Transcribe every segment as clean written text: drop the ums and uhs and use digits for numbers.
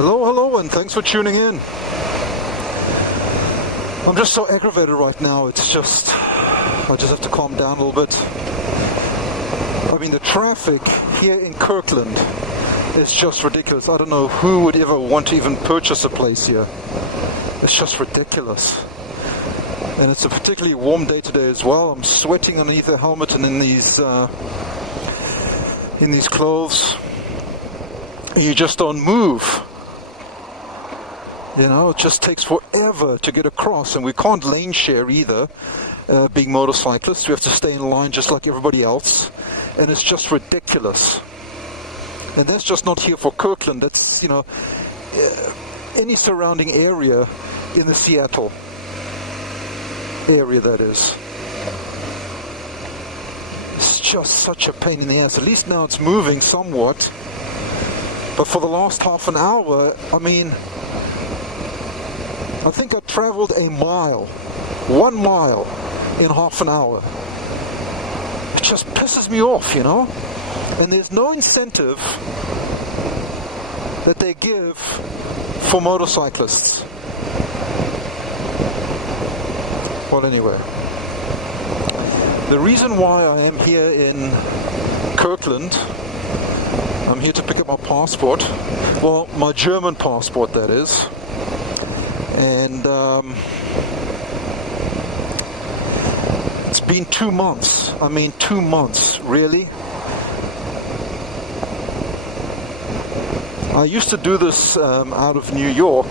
Hello, and thanks for tuning in. I'm just so aggravated right now, it's just, I just have to calm down a little bit. I mean, the traffic here in Kirkland is just ridiculous. I don't know who would ever want to even purchase a place here. It's just ridiculous. And it's a particularly warm day today as well. I'm sweating underneath the helmet and in these clothes. You just don't move. You know, it just takes forever to get across, and we can't lane share either. Being motorcyclists, we have to stay in line just like everybody else, and it's just ridiculous. And that's just not here for Kirkland. That's, you know, any surrounding area in the Seattle area, that is. It's just such a pain in the ass. At least now it's moving somewhat, but for the last half an hour, I mean, I think I traveled a mile, 1 mile in half an hour. It just pisses me off, you know? And there's no incentive that they give for motorcyclists. Well, anyway, the reason why I am here in Kirkland, I'm here to pick up my passport. Well, my German passport, that is. And it's been 2 months. I mean, 2 months, really. I used to do this out of New York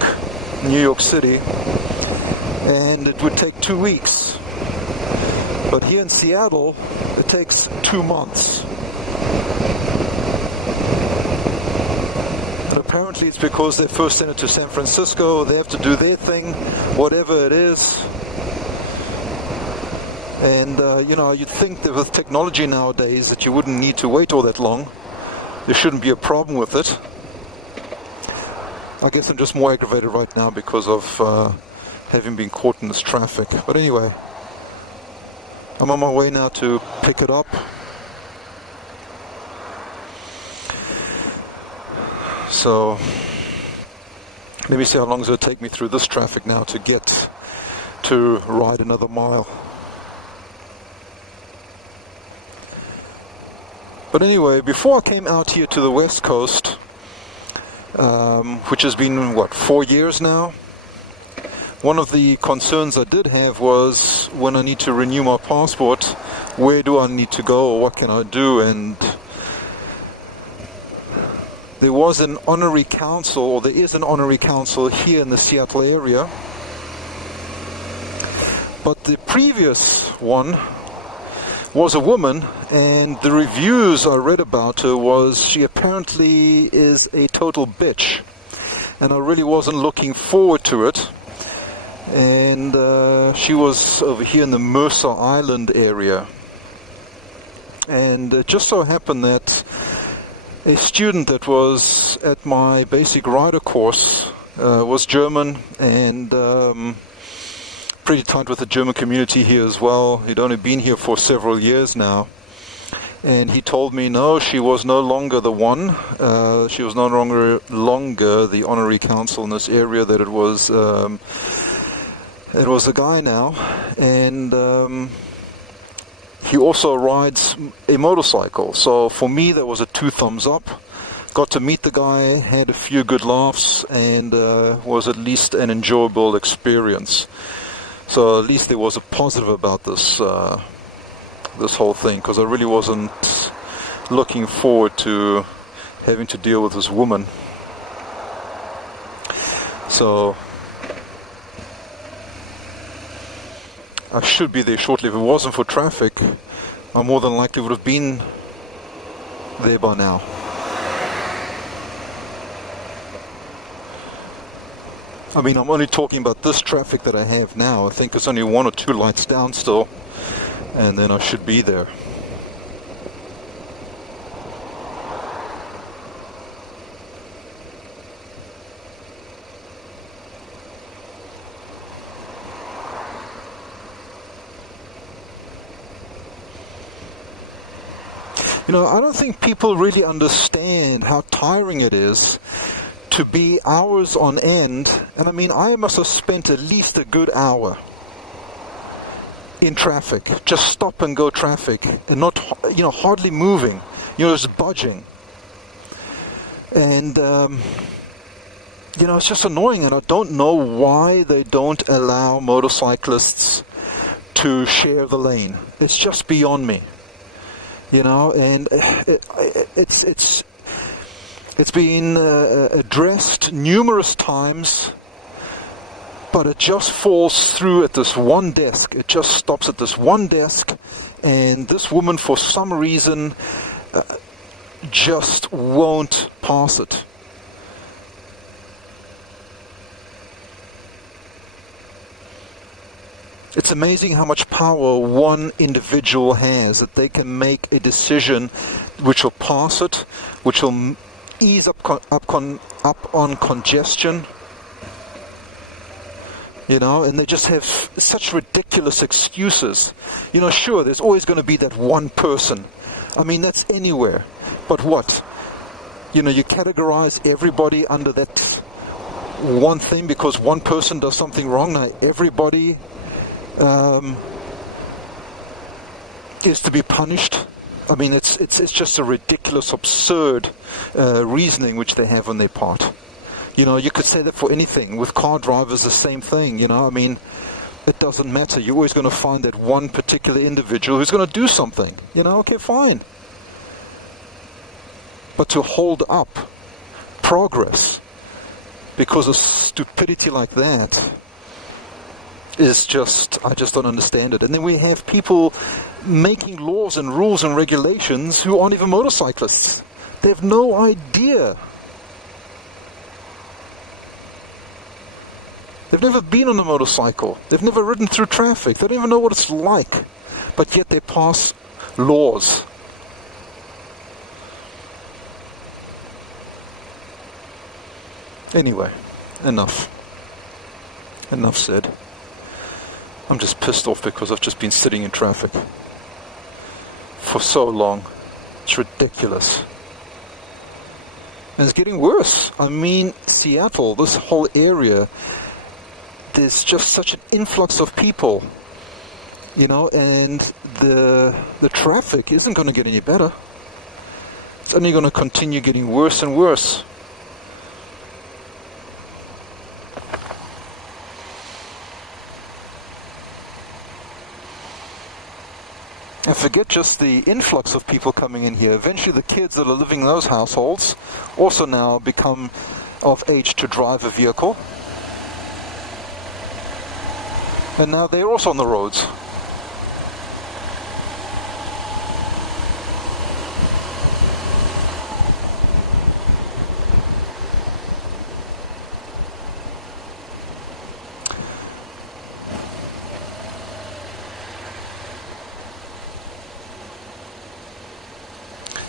City, and it would take 2 weeks. But here in Seattle, it takes 2 months. Apparently it's because they first sent it to San Francisco, they have to do their thing, whatever it is. And, you know, you'd think that with technology nowadays that you wouldn't need to wait all that long. There shouldn't be a problem with it. I guess I'm just more aggravated right now because of having been caught in this traffic. But anyway, I'm on my way now to pick it up. So, let me see how long it's going to take me through this traffic now to get to ride another mile. But anyway, before I came out here to the West Coast, which has been, 4 years now, one of the concerns I did have was when I need to renew my passport, where do I need to go or what can I do? And there was an honorary council, or there is an honorary council here in the Seattle area. But the previous one was a woman, and the reviews I read about her was she apparently is a total bitch. And I really wasn't looking forward to it. And she was over here in the Mercer Island area. And it just so happened that a student that was at my basic rider course was German and pretty tight with the German community here as well. He'd only been here for several years now. And he told me, no, she was no longer the one. She was no longer the honorary council in this area, that it was a guy now. And he also rides a motorcycle. So for me, that was a 2 thumbs up. Got to meet the guy, had a few good laughs, and was at least an enjoyable experience. So at least there was a positive about this this whole thing, because I really wasn't looking forward to having to deal with this woman. So I should be there shortly. If it wasn't for traffic, I more than likely would have been there by now. I mean, I'm only talking about this traffic that I have now. I think it's only 1 or 2 lights down still, and then I should be there. You know, I don't think people really understand how tiring it is to be hours on end. And I mean, I must have spent at least a good hour in traffic, just stop and go traffic, and not, hardly moving, just budging. And, it's just annoying, and I don't know why they don't allow motorcyclists to share the lane. It's just beyond me, and it's been addressed numerous times, but it just falls through at this one desk. It just stops at this one desk, and this woman, for some reason, just won't pass it. It's amazing how much power one individual has, that they can make a decision which will pass it, which will ease up on congestion, and they just have such ridiculous excuses. Sure, there's always going to be that one person. I mean, that's anywhere. But what? You categorize everybody under that one thing because one person does something wrong. Now everybody is to be punished. I mean, it's just a ridiculous, absurd reasoning which they have on their part. You could say that for anything. With car drivers, the same thing. I mean, it doesn't matter. You're always going to find that one particular individual who's going to do something. Okay, fine. But to hold up progress because of stupidity like that is just, I just don't understand it. And then we have people making laws and rules and regulations who aren't even motorcyclists. They have no idea. They've never been on a motorcycle. They've never ridden through traffic. They don't even know what it's like. But yet they pass laws. Anyway, enough. Enough said. I'm just pissed off because I've just been sitting in traffic for so long. It's ridiculous. And it's getting worse. I mean, Seattle, this whole area, there's just such an influx of people, and the traffic isn't going to get any better. It's only going to continue getting worse and worse. And forget just the influx of people coming in here. Eventually the kids that are living in those households also now become of age to drive a vehicle. And now they're also on the roads.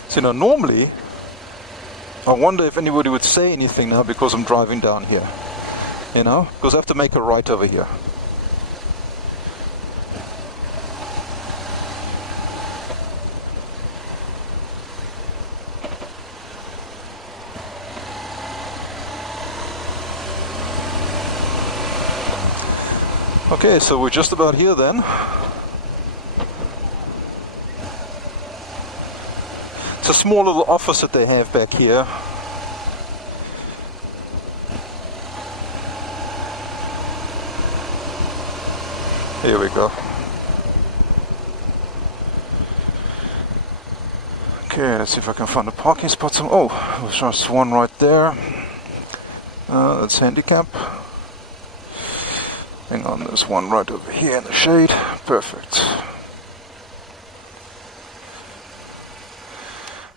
So, normally, I wonder if anybody would say anything now because I'm driving down here. Because I have to make a right over here. Okay, so we're just about here then. It's a small little office that they have back here. Here we go. Okay, let's see if I can find a parking spot. There's just one right there. That's handicap. Hang on, there's one right over here in the shade. Perfect.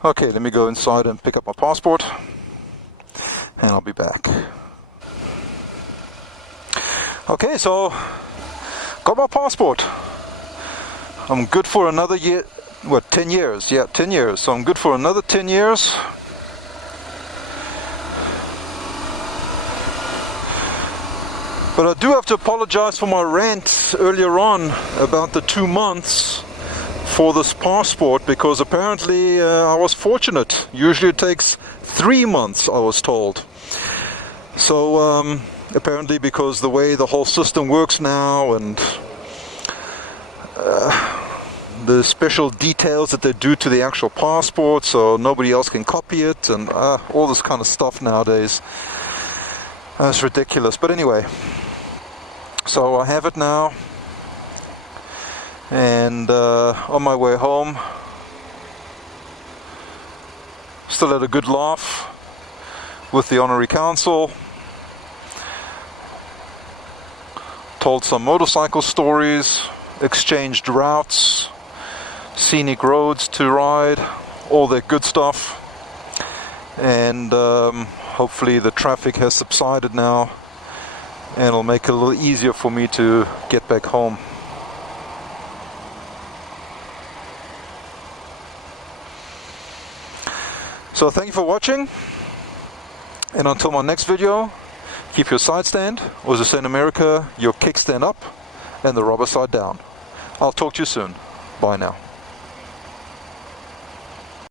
Okay, let me go inside and pick up my passport, and I'll be back. Okay, so got my passport. I'm good for another year. 10 years? Yeah, 10 years. So I'm good for another 10 years. But I do have to apologize for my rant earlier on about the 2 months for this passport, because apparently I was fortunate. Usually it takes 3 months, I was told. So apparently, because the way the whole system works now, and the special details that they do to the actual passport, so nobody else can copy it, and all this kind of stuff nowadays. It's ridiculous. But anyway, so I have it now, and on my way home, still had a good laugh with the Honorary Council, told some motorcycle stories, exchanged routes, scenic roads to ride, all that good stuff, and hopefully the traffic has subsided now, and it'll make it a little easier for me to get back home. So thank you for watching, and until my next video, keep your side stand, or as I say in America, your kickstand up and the rubber side down. I'll talk to you soon. Bye now.